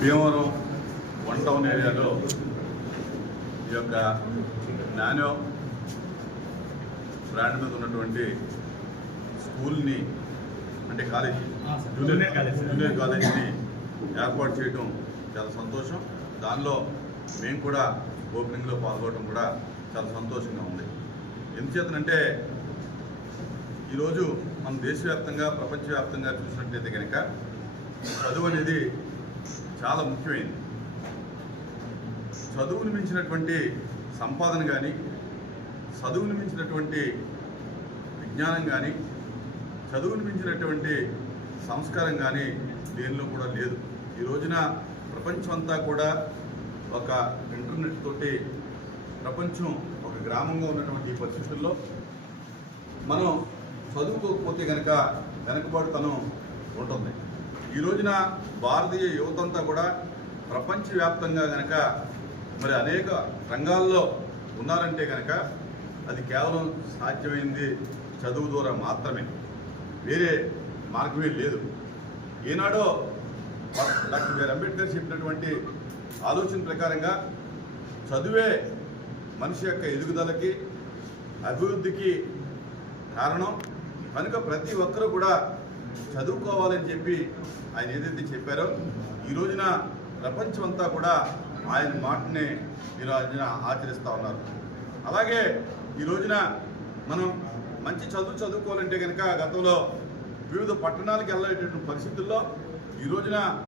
Bhimavaram one town ఏరియాలో ఈ యొక్క నానో బ్రాండ్ మీద ఉన్నటువంటి స్కూల్ని అంటే కాలేజీ జూనియర్ కాలేజీని ఏర్పాటు చేయడం చాలా సంతోషం. దానిలో మేము కూడా ఓపెనింగ్లో పాల్గొనడం కూడా చాలా సంతోషంగా ఉంది. ఎందుచేతనంటే ఈరోజు మన దేశవ్యాప్తంగా ప్రపంచవ్యాప్తంగా చూసినట్లయితే కనుక చదువు అనేది చాలా ముఖ్యమైనది. చదువును మించినటువంటి సంపాదన కానీ, చదువును మించినటువంటి విజ్ఞానం కానీ, చదువును మించినటువంటి సంస్కారం కానీ దేనిలో కూడా లేదు. ఈ రోజున ప్రపంచం అంతా కూడా ఒక ఇంటర్నెట్ తోటి ప్రపంచం ఒక గ్రామంగా ఉన్నటువంటి పరిస్థితుల్లో మనం చదువుకోకపోతే కనుక వెనకబాటుతనం ఉంటుంది. ఈ రోజున భారతీయ యువతంతా కూడా ప్రపంచవ్యాప్తంగా కనుక మరి అనేక రంగాల్లో ఉన్నారంటే కనుక అది కేవలం సాధ్యమైంది చదువు ద్వారా మాత్రమే, వేరే మార్గమే లేదు. ఈనాడో డాక్టర్ బిఆర్ అంబేద్కర్ చెప్పినటువంటి ఆలోచన ప్రకారంగా చదువే మనిషి యొక్క ఎదుగుదలకి అభివృద్ధికి కారణం కనుక ప్రతి ఒక్కరూ కూడా చదువుకోవాలని చెప్పి ఆయన ఏదైతే చెప్పారో ఈ రోజున ప్రపంచం అంతా కూడా ఆయన మాటని ఈ రోజున ఆచరిస్తూ ఉన్నారు. అలాగే ఈ రోజున మనం మంచి చదువుకోవాలంటే కనుక గతంలో వివిధ పట్టణాలకు వెళ్ళేటటువంటి పరిస్థితుల్లో ఈ రోజున